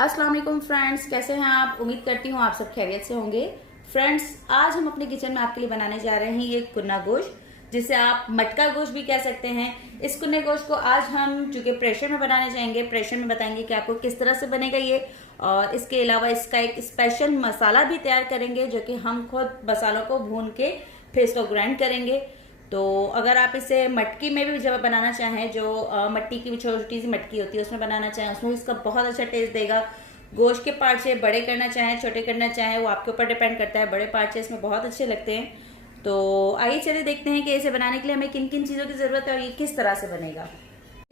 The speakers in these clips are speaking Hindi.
अस्सलाम वालेकुम फ्रेंड्स, कैसे हैं आप? उम्मीद करती हूँ आप सब खैरियत से होंगे। फ्रेंड्स, आज हम अपने किचन में आपके लिए बनाने जा रहे हैं ये कुन्ना गोश्त, जिसे आप मटका गोश्त भी कह सकते हैं। इस कुन्ने गोश्त को आज हम चूँकि प्रेशर में बनाने जाएंगे, प्रेशर में बताएंगे कि आपको किस तरह से बनेगा ये, और इसके अलावा इसका एक स्पेशल मसाला भी तैयार करेंगे जो कि हम खुद मसालों को भून के फिर इसको ग्राइंड करेंगे। तो अगर आप इसे मटकी में भी जब बनाना चाहें, जो मट्टी की छोटी सी मटकी होती है उसमें बनाना चाहें, उसमें इसका बहुत अच्छा टेस्ट देगा। गोश्त के पार्चे बड़े करना चाहें, छोटे करना चाहें, वो आपके ऊपर डिपेंड करता है। बड़े पार्चे इसमें बहुत अच्छे लगते हैं। तो आइए चलिए देखते हैं कि इसे बनाने के लिए हमें किन किन चीज़ों की ज़रूरत है और ये किस तरह से बनेगा।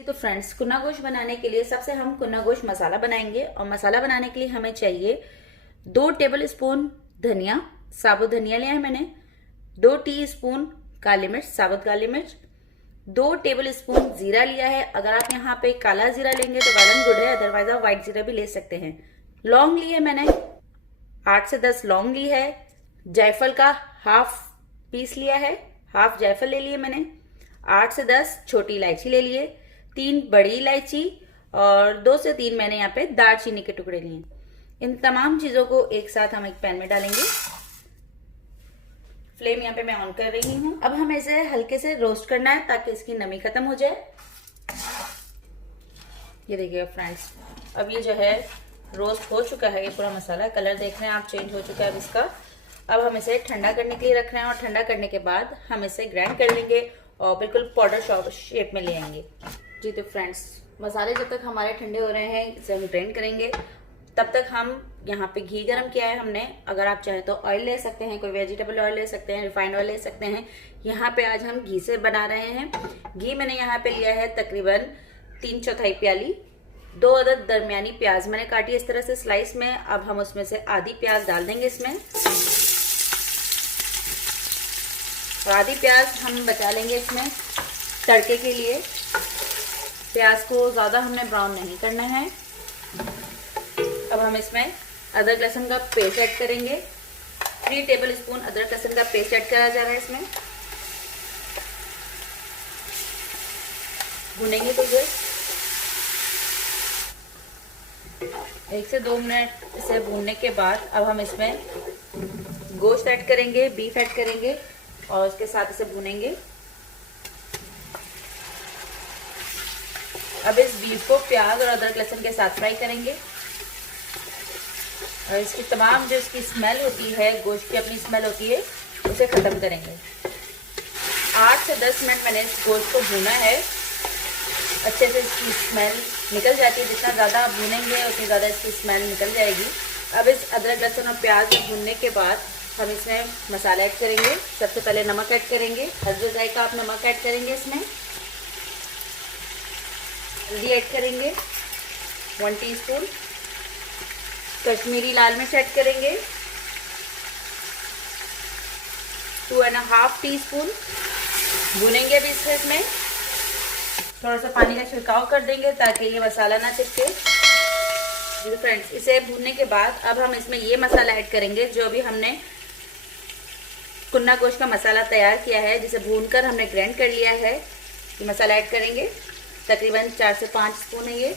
तो फ्रेंड्स, कुन्ना गोश्त बनाने के लिए सबसे हम कुन्ना गोश्त मसाला बनाएंगे, और मसाला बनाने के लिए हमें चाहिए 2 टेबल स्पून धनिया, साबुत धनिया लिया है मैंने, 2 टीस्पून काली मिर्च, साबुत काली मिर्च, 2 टेबल स्पून जीरा लिया है। अगर आप यहाँ पे काला जीरा लेंगे तो वेल एंड गुड है, अदरवाइज आप व्हाइट जीरा भी ले सकते हैं। लौंग ली है मैंने 8 से 10 लौंग ली है। जायफल का हाफ पीस लिया है, हाफ जायफल ले लिए मैंने। 8 से 10 छोटी इलायची ले लिए, 3 बड़ी इलायची, और 2 से 3 मैंने यहाँ पे दालचीनी के टुकड़े लिए। इन तमाम चीजों को एक साथ हम एक पैन में डालेंगे। फ्लेम यहाँ पे मैं ऑन कर रही हूँ। अब हमें इसे हल्के से रोस्ट करना है ताकि इसकी नमी खत्म हो जाए। ये देखिए फ्रेंड्स, अब ये जो है रोस्ट हो चुका है, ये पूरा मसाला, कलर देख रहे हैं आप, चेंज हो चुका है अब इसका। अब हम इसे ठंडा करने के लिए रख रहे हैं, और ठंडा करने के बाद हम इसे ग्राइंड कर लेंगे और बिल्कुल पाउडर शेप में ले आएंगे। जी तो फ्रेंड्स, मसाले जब तक हमारे ठंडे हो रहे हैं इसे हम ग्राइंड करेंगे। तब तक हम यहाँ पे घी गरम किया है हमने। अगर आप चाहें तो ऑयल ले सकते हैं, कोई वेजिटेबल ऑयल ले सकते हैं, रिफाइंड ऑयल ले सकते हैं। यहाँ पे आज हम घी से बना रहे हैं। घी मैंने यहाँ पे लिया है तकरीबन 3/4 प्याली। 2 अदद दरमियानी प्याज मैंने काटी इस तरह से स्लाइस में। अब हम उसमें से आधी प्याज डाल देंगे इसमें, और आधी प्याज हम बचा लेंगे इसमें तड़के के लिए। प्याज को ज़्यादा हमने ब्राउन नहीं करना है। अब हम इसमें अदरक लहसुन का पेस्ट ऐड करेंगे। 3 टेबल स्पून अदरक लहसुन का पेस्ट ऐड करा जा रहा है इसमें। भुनेंगे कुछ देर, 1 से 2 मिनट इसे भूनने के बाद अब हम इसमें गोश्त ऐड करेंगे, बीफ ऐड करेंगे, और उसके साथ इसे भूनेंगे। अब इस बीफ को प्याज और अदरक लहसुन के साथ फ्राई करेंगे, और इसकी तमाम जो इसकी स्मेल होती है, गोश्त की अपनी स्मेल होती है, उसे ख़त्म करेंगे। 8 से 10 मिनट मैंने इस गोश्त को भूना है। अच्छे से इसकी स्मेल निकल जाती है, जितना ज़्यादा आप भूनेंगे उतनी ज़्यादा इसकी स्मेल निकल जाएगी। अब इस अदरक लहसुन और प्याज में भूनने के बाद हम इसमें मसाला ऐड करेंगे। सबसे पहले नमक ऐड करेंगे, हल्दी जायका आप नमक ऐड करेंगे इसमें। हल्दी ऐड करेंगे 1 टीस्पून। कश्मीरी लाल मिर्च ऐड करेंगे 2.5 टीस्पून। भूनेंगे अभी इसमें थोड़ा सा पानी का छिड़काव कर देंगे ताकि ये मसाला ना चिपके। जी फ्रेंड्स, इसे भूनने के बाद अब हम इसमें ये मसाला ऐड करेंगे जो अभी हमने कुन्ना गोश्त का मसाला तैयार किया है, जिसे भूनकर हमने ग्राइंड कर लिया है। ये मसाला ऐड करेंगे, तकरीबन 4 से 5 स्पून है ये।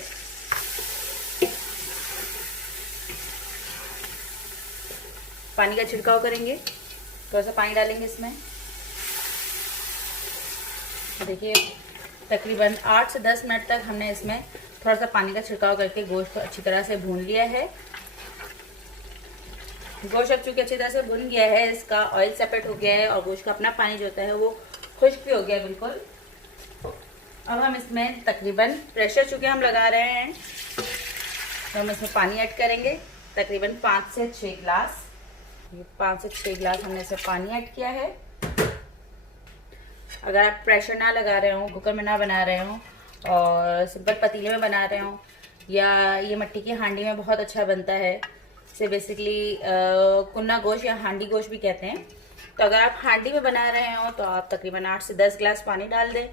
पानी का छिड़काव करेंगे, थोड़ा सा पानी डालेंगे इसमें। देखिए तकरीबन 8 से 10 मिनट तक हमने इसमें थोड़ा सा पानी का छिड़काव करके गोश्त को अच्छी तरह से भून लिया है। गोश्त अब चूँकि अच्छी तरह से भुन गया है, इसका ऑयल सेपरेट हो गया है, और गोश्त का अपना पानी जो होता है वो खुश्क भी हो गया है बिल्कुल। अब हम इसमें तकरीबन प्रेशर चूँकि हम लगा रहे हैं तो हम इसमें पानी ऐड करेंगे, तकरीबन 5 से 6 गिलास। 5 से 6 गिलास हमने इसमें पानी ऐड किया है। अगर आप प्रेशर ना लगा रहे हो, कुकर में ना बना रहे हो, और सिंपल पतीले में बना रहे हो, या ये मिट्टी की हांडी में बहुत अच्छा बनता है, इसे बेसिकली कुन्ना गोश्त या हांडी गोश्त भी कहते हैं। तो अगर आप हांडी में बना रहे हो तो आप तकरीबन 8 से 10 गिलास पानी डाल दें,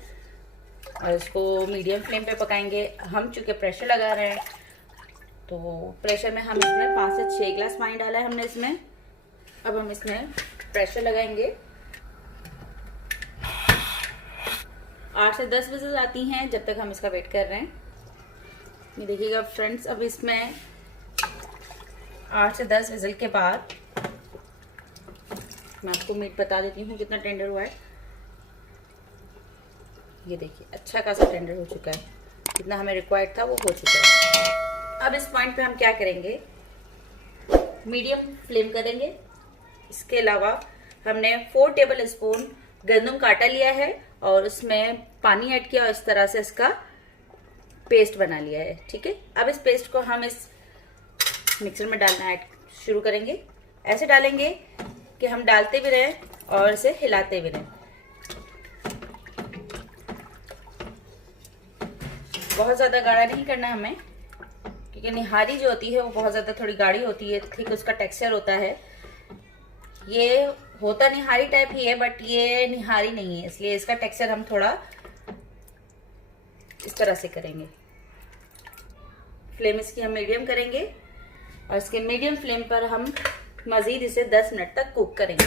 और इसको मीडियम फ्लेम पे पकाएंगे। हम चूँकि प्रेशर लगा रहे हैं तो प्रेशर में हम इसमें 5 से 6 गिलास पानी डाला है हमने इसमें। अब हम इसमें प्रेशर लगाएंगे। 8 से 10 विजिल आती हैं जब तक हम इसका वेट कर रहे हैं। ये देखिएगा फ्रेंड्स, अब इसमें 8 से 10 विजिल के बाद मैं आपको मीट बता देती हूँ कितना टेंडर हुआ है। ये देखिए अच्छा खासा टेंडर हो चुका है, जितना हमें रिक्वायर्ड था वो हो चुका है। अब इस पॉइंट पे हम क्या करेंगे, मीडियम फ्लेम करेंगे। इसके अलावा हमने 4 टेबल स्पून गंदम का आटा लिया है और उसमें पानी ऐड किया और इस तरह से इसका पेस्ट बना लिया है। ठीक है, अब इस पेस्ट को हम इस मिक्सर में डालना शुरू करेंगे। ऐसे डालेंगे कि हम डालते भी रहें और इसे हिलाते भी रहें। बहुत ज़्यादा गाढ़ा नहीं करना हमें, क्योंकि निहारी जो होती है वो बहुत ज़्यादा थोड़ी गाढ़ी होती है, ठीक उसका टेक्सचर होता है। ये होता निहारी टाइप ही है बट ये निहारी नहीं है, इसलिए इसका टेक्सचर हम थोड़ा इस तरह से करेंगे। फ्लेम इसकी हम मीडियम करेंगे और इसके मीडियम फ्लेम पर हम मज़ीद इसे 10 मिनट तक कुक करेंगे।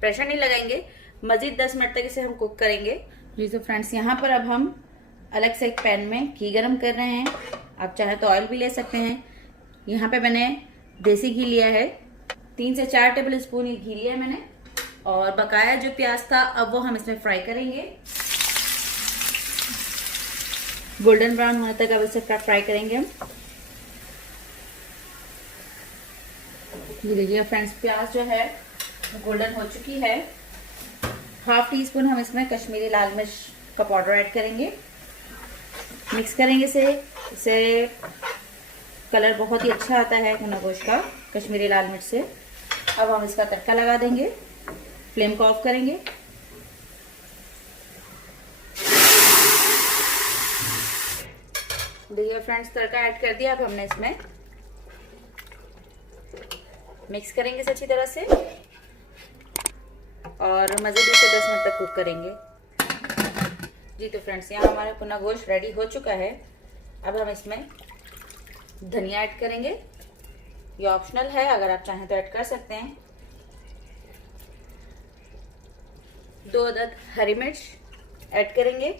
प्रेशर नहीं लगाएंगे, मज़ीद 10 मिनट तक इसे हम कुक करेंगे। जी तो फ्रेंड्स, यहाँ पर अब हम अलग से एक पैन में घी गरम कर रहे हैं। आप चाहे तो ऑयल भी ले सकते हैं। यहाँ पे मैंने देसी घी लिया है, 3 से 4 टेबल स्पून घी लिया है मैंने। और बकाया जो प्याज था अब वो हम इसमें फ्राई करेंगे, गोल्डन ब्राउन होने तक अब इसे फ्राई करेंगे हम। ये देखिए फ्रेंड्स, प्याज जो है गोल्डन हो चुकी है। 1/2 टीस्पून हम इसमें कश्मीरी लाल मिर्च का पाउडर ऐड करेंगे, मिक्स करेंगे इसे कलर बहुत ही अच्छा आता है भुना गोश्त का कश्मीरी लाल मिर्च से। अब हम इसका तड़का लगा देंगे, फ्लेम को ऑफ करेंगे। देखिए फ्रेंड्स, तड़का ऐड कर दिया। अब हमने इसमें मिक्स करेंगे इसे अच्छी तरह से और मज़ीद इसे 10 मिनट तक कुक करेंगे। जी तो फ्रेंड्स, यहाँ हमारा भुना गोश्त रेडी हो चुका है। अब हम इसमें धनिया ऐड करेंगे, ये ऑप्शनल है, अगर आप चाहें तो ऐड कर सकते हैं। 2 अदद हरी मिर्च ऐड करेंगे,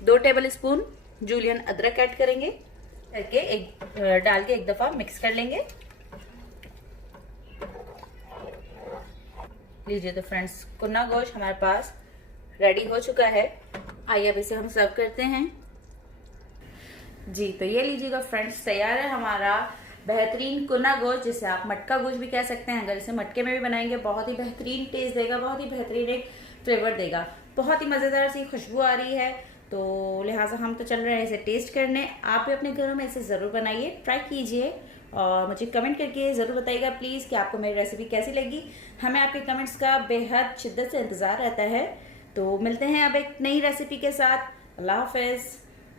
2 टेबल स्पून जूलियन अदरक ऐड करेंगे, डाल के एक दफ़ा मिक्स कर लेंगे। लीजिए तो फ्रेंड्स, भुना गोश्त हमारे पास रेडी हो चुका है। आइए अब इसे हम सर्व करते हैं। जी तो ये लीजिएगा फ्रेंड्स, तैयार है हमारा बेहतरीन भुना गोश्त, जिसे आप मटका गोश्त भी कह सकते हैं। अगर इसे मटके में भी बनाएंगे बहुत ही बेहतरीन टेस्ट देगा, बहुत ही बेहतरीन एक फ्लेवर देगा। बहुत ही मज़ेदार सी खुशबू आ रही है, तो लिहाजा हम तो चल रहे हैं इसे टेस्ट करने। आप भी अपने घरों में इसे ज़रूर बनाइए, ट्राई कीजिए और मुझे कमेंट करके ज़रूर बताइएगा प्लीज़ कि आपको मेरी रेसिपी कैसी लगी। हमें आपके कमेंट्स का बेहद शिद्दत से इंतज़ार रहता है। तो मिलते हैं अब एक नई रेसिपी के साथ। अल्लाह हाफ़िज़।